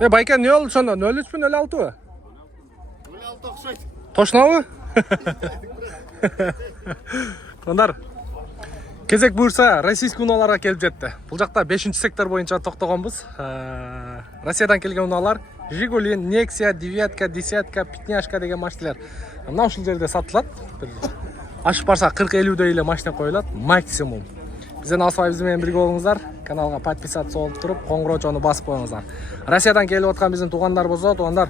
Байке не oldu sonda? 03 mi 06 mı? 06 okşaydı. Точно mı? Konдар. Кезек буйрса, российский унааларга келип жетти. Бул жакта 5-сектор боюнча токтогонбуз. Россиядан келген унаалар Жигули, Nexia, Девятка, Десятка, Пятняшка деген машиналар. Мына ушул жерде сатылат. Ашып барса 40-50 эле машина коюлат максимум. Бизден алсабайбыз менен бирге болуңуздар. Каналга подписаться болуп туруп, коңгуроочону басып коюңуздар. Россиядан келип аткан биздин туугандар болсо, туугандар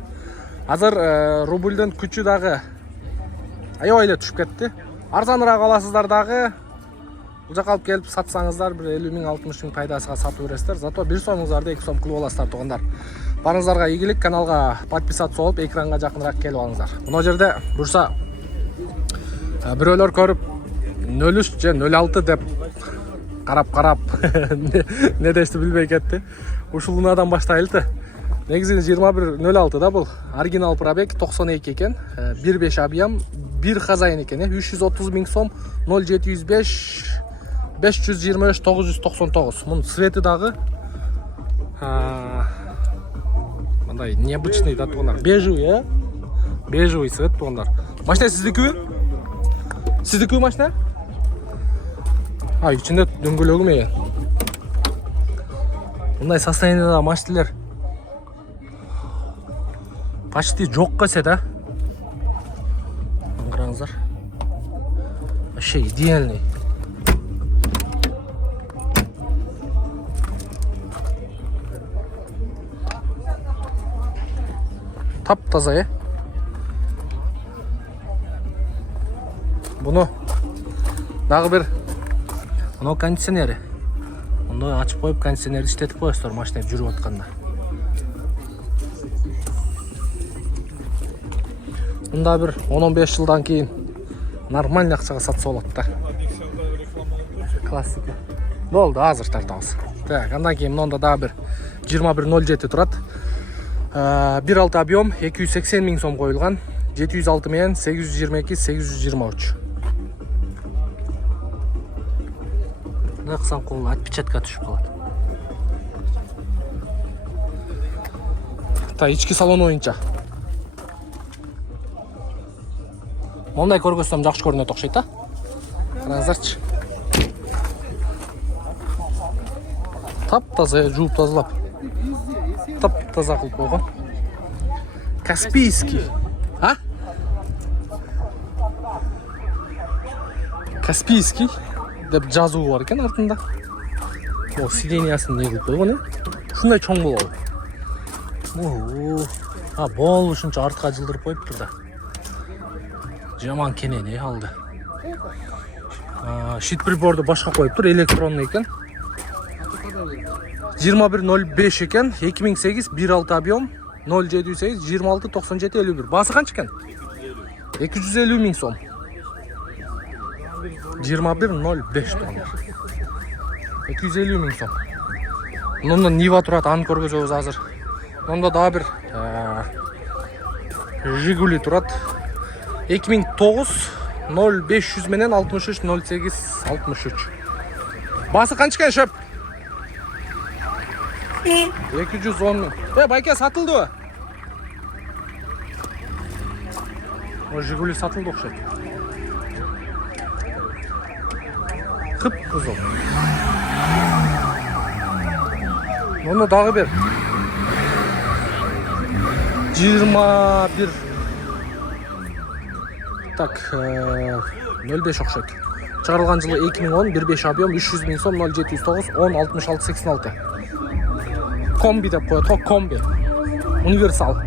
азыр рубльдун күчү дагы аябай эле түшүп кетти. Арзаныраак аласыздар дагы. Бул жака алып келип сатсаңыздар бир 50 миң, 60 миң пайдасына сатып бересиздер. Зато 1 сомуңузарды 2 сом кылып аласыздар туугандар. Барыңыздарга ийгилик, каналга подписаться болуп, экранга жакыныраак келип алыңыздар. Мына жерде бурса бирөөлөр көрүп 03 же 06 деп карап не дешти билбей кетти. Ушул унадан баштайлы. Негизи 2106 да бул. Оригинал пробег 92 экен. 1.5 объем, 1 хозяин экен. 330 миң сом, 0705 523 999. Мунун цвети дагы мындай необычный да туугандар. Бежевый, бежевый цвет туугандар. Машина сиздикиби? Сиздикиби машина? Ичинде дөңгөлөгү менен. Мындай состояниеда машиналар почти жок кесе да. Караңыздар. Вообще идеальный. Тап-таза, Буну дагы бир мына кондиционери. Мындай ачып коюп, кондиционерди иштетип коесуздар машина жүрүп атканда. Мында бир 10-15 жылдан кийин нормальный акчага сатса болот да. Классика. Болду, азыр тартабыз. Так, андан кийин мында дагы бир 2107 турат. 1.6 объем 280 миң сом коюлган. 706 менен 822 823. Мына кылсаң кол отпечатка түшүп калат. Та ички салон боюнча. Мондай көргөзсөм жакшы көрүнөт окшойт да. Караңыздарчы. Тап-таза жууп тазалап. Тап-таза кылып койгон. Каспийский. Каспийский деп жазуу бар экен артында. О, сидениясын не кылып койгон, Ушундай чоң болобу. Бол ушунча артка жылдырып коюптур да. Жаман кенен алды. Щит приборду башка коюптур, электронный экен. 2105 экен, 2008 1.6 объем, 078 26 97 51. Басы канча экен? 250 миң сом. 2105 тонна. 250 миң сом. Мында Нива турат, аны көргөзөбүз азыр. Мында дагы бир Жигули турат. 2009 0500 менен 63 08 63. Басы канча экен шөп? 210 миң. Байке сатылдыбы? О, Жигули сатылды окшойт. Кып-кызыл. Муну дагы бир 21. Так, 05 окшойт. Чыгарылган жылы 2010, 1.5 объем, 300 миң сом, 0709 10 66 86. Комби деп коет го, комби. Универсал.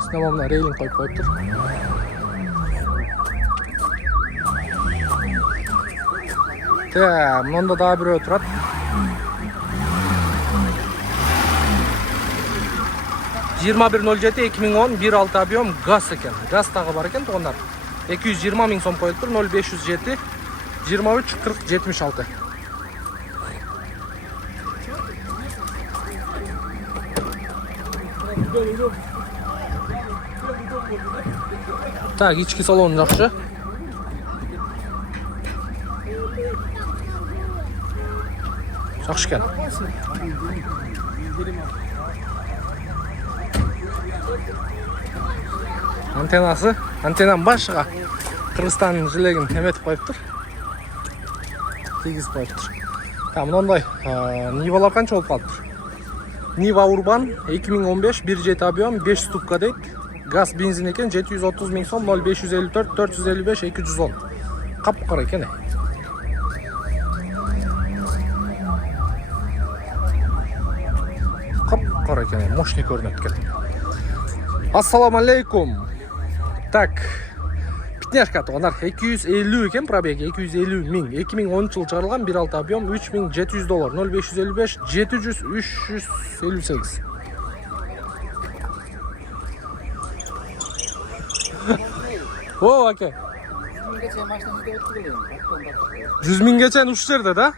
Снова рейлинг коюп коюптур. Мында дагы бирөө турат. Жыйырма 2107 2010 1.6 объем газ экен. Газ дагы бар экен туугандар. 220 миң сом коюлуптур. 0507 23 40 76. Так, ички салон жакшы. Жакшы экен. Антеннанын башыга Кыргызстандын жилегин эметип коюптур. Кийгизип коюптур. Мындай Нивалар канча болуп калыптыр? Нива Урбан 2015 1.7 объем 5 ступка дейт. Газ бензин экен 730 000 сом 0554 455 210. Кап-кара экен. Кап-кара экен, мощный көрүнөт экен. Ассаламу алейкум. Так, пятняшка туугандар 250 экен пробеги, 250 000. 2010 жыл чыгарылган 1.6 объем $3700 0555 700 358. О, аке. 100 000ге чейин ушул жерде да?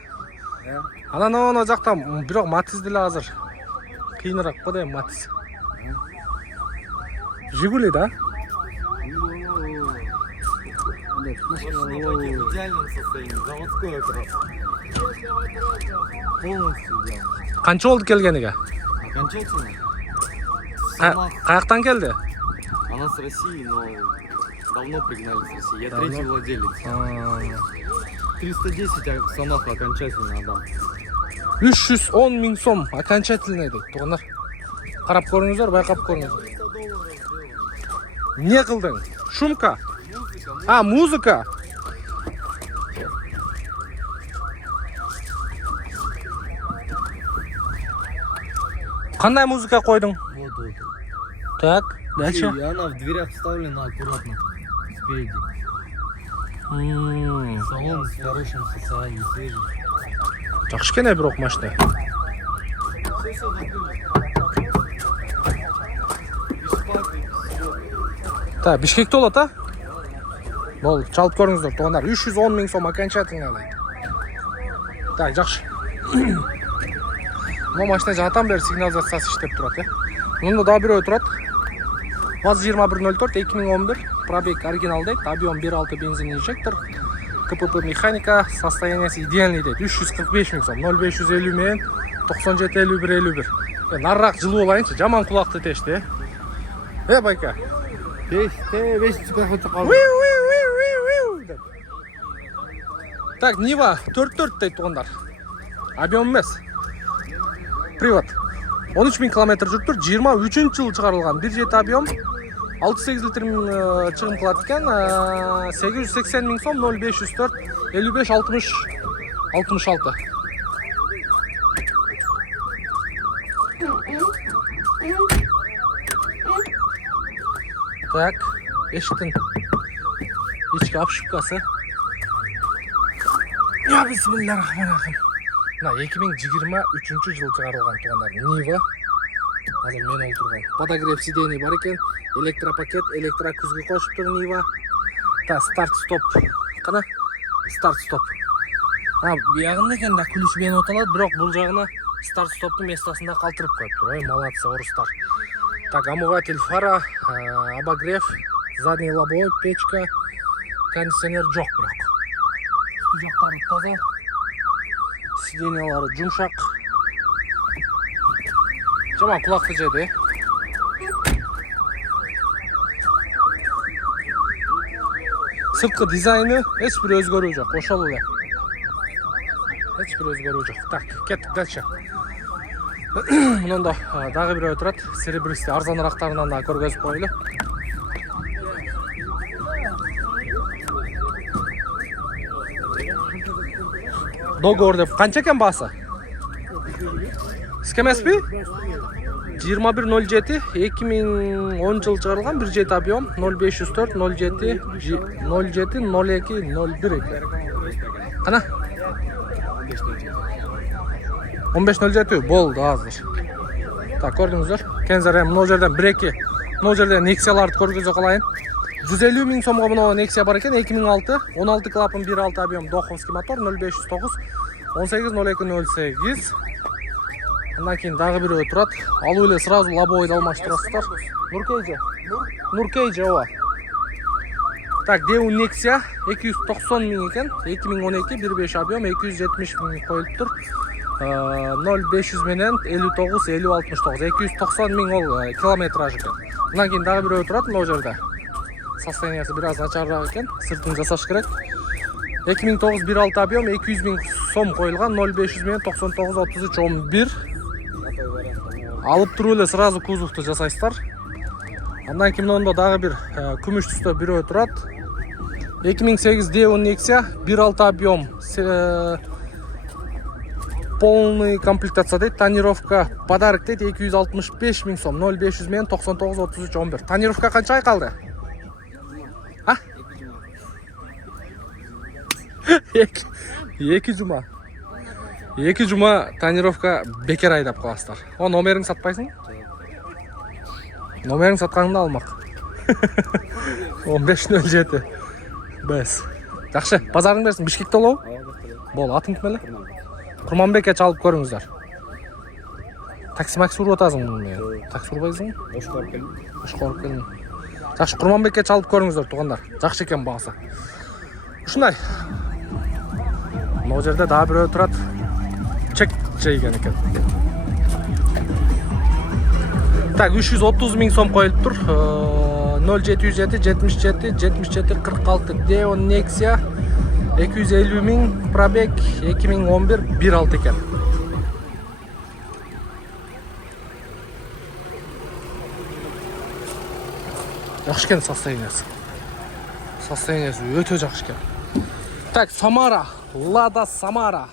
Анан жактан бирок Матиз деле азыр кыйыныраак го дейм, Матиз. Жигули да? Машина в идеальном состоянии, заводской как раз. Полностью идеально. Канча болду келгениге? Окончательно? Каяктан келди? Она с России, но давно пригнали с России. Я третий владелец. 310, а Самах окончательно отдам. 310 000 сом окончательный дейт туугандар. Карап көрүңүздөр, байкап көрүңүздөр. Не кылдың? Шумка? Музыка. Кандай музыка койдуң? Вот. Так, дальше. И она в дверях вставлена аккуратно. Спереди. Салон в хорошем состоянии, свежий. Жакшы экен бирок машина. Так, Бишкекте болот, а? Бол, чалып көрүңүздөр туугандар. 310 000 сом окончательно дейт. Так, жакшы. Бул машина жаатан бери сигнализациясы иштеп турат, Мунда дагы бирөө турат. ВАЗ-2104 2011, пробег оригинал дейт, объем 1.6 бензин инжектор, КПП механика, состояниясы идеальный дейт. 345 000 сом, 0550 менен 97 51 51. Нарыраак жылуу болайынчы, жаман кулакты тешти, байка. Весь тебя хоть Так, Нива 44 дейт туугандар. Объем эмес. Привод. 13 000 км жүрүптүр. 23-жыл чыгарылган 1.7 объем. 6-8 литр чыгым кылат экен. 880 000 сом 0504 55 60 66. Так, эшиктин ички обшивкасы. Бисмиллахиррахманиррахим. 2023 жыл чыгарылган туугандар. Нива. Азыр мен олтурган. Подогрев сидений бар экен. Электропакет, электрокүзгү кошуптур Нива. Та старт-стоп. Кана? Старт-стоп. Биягында экен да күлүш менен оталат, бирок бул жагына старт-стоптун местосунда калтырып коюптур. Ой, молодцы, орустар. Так, омыватель фара, обогрев, задний лобовой, печка, кондиционер жок бирок. Жактары таза. Сиденьялары жумшак. Жаман кулакты жеди. Сырткы дизайны эч бир өзгөрүү жок, ошол эле. Эч бир өзгөрүү жок. Так, кеттик дальше. Мында дагы бирөө турат. Серебристи арзанырактарынан да көргөзүп коелу. Договор деп канча экен баасы? Сиз эмеспи? 2107 2010 жыл чыгарылган 1.7 объем 0504 07 02 01 экен. Кана? 1507 болду азыр. Так, көрдүңүздөр. Кензер эми могу жерден 1-2 могу жерден Nexia'ларды көргөзө калайын. 150 000 сомго мына Nexia бар экен, 2006, 16 клапан 1.6 объем Доховский мотор 0509 18 02 08. Андан кийин дагы бирөө турат. Алуу эле сразу лобовойду алмаштырасыздар. Нуркейджи ооба. Так, Deun Nexia 290 000 экен, 2012 1.5 объем 270 000 коюлуптур. 0500 менен 59 50 69 290 миң ол километраж экен. Мындан кийин дагы бирөө турат могу жерде. Состояниясы бир аз начарыраак экен. Сыртын жасаш керек. 2009 1.6 объем 200 миң сом коюлган 0500 менен 99 33 11. Алып туруп эле сразу кузовду жасайсыздар. Андан кийин мондо дагы бир күмүш түстө бирөө турат. 2008 D10 Nexia 1.6 объем полный комплектация дейт. Тонировка подарок дейт 265 миң сом 0500 менен 99 33 11. Тонировка канча ай калды? А? 2 жума. 2 жума тонировка бекер айдап каласыздар. О, номерин сатпайсың? Номерин сатканыңда алмак. 1507. Бес. Жакшы, базарың берсин. Бишкекте болобу? Бол, атың ким эле? Курманбекке чалып көрүңүздөр. Такси макси уруп атасың муну. Такси урбайсың? Ошко алып келдим. Ошко алып келдим. Жакшы, Курманбекке чалып көрүңүздөр туугандар. Жакшы экен багасы. Ушундай. Могу жерде дагы бирөө турат. Чек жейген экен. Так, 330 миң сом коюлуп тур. 0707 77 77 46 D10 Nexia 250 миң пробег 2011 1.6 экен. Жакшы экен состояниясы. Состояниясы өтө жакшы экен. Так, Самара, Lada Samara.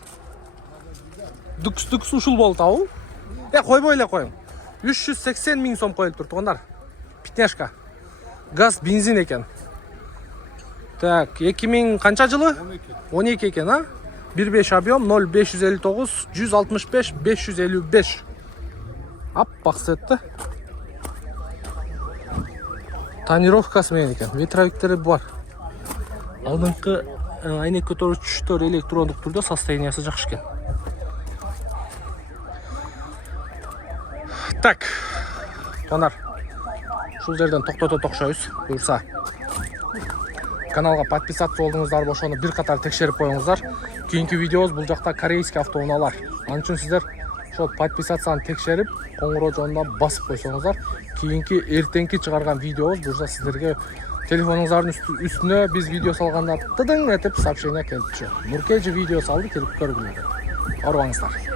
Дүкс ушул болду табу. Койбой эле коюң. 380 миң сом коюлуп тур туугандар. Пятняшка. Газ, бензин экен. Так, 2000 канча жылы? 12 экен, а? 1.5 объем 0559 165 555. Аппак сетти. Тонировкасы менен экен. Ветровиктери бар. Алдыңкы айнек көтөрүүчүлөр электрондук түрдө, состояниясы жакшы экен. Так. Тонар. Ушул жерден токшойбуз. Буюрса. Каналга подписаться болдуңуздар, ошону бир катар текшерип коюңуздар. Кийинки видеобуз бул жакта корейский автоунаалар. Анын үчүн сиздер ошол подписацияны текшерип, коңгуроо жонуна басып койсоңуздар, кийинки эртеңки чыгарган видеобуз буюрса сиздерге телефонуңуздардын үстүнө биз видео салганда тыдың этип сообщение келип түшөт. Нуркей же видео салды, келип көргүлөр. Орбаңыздар.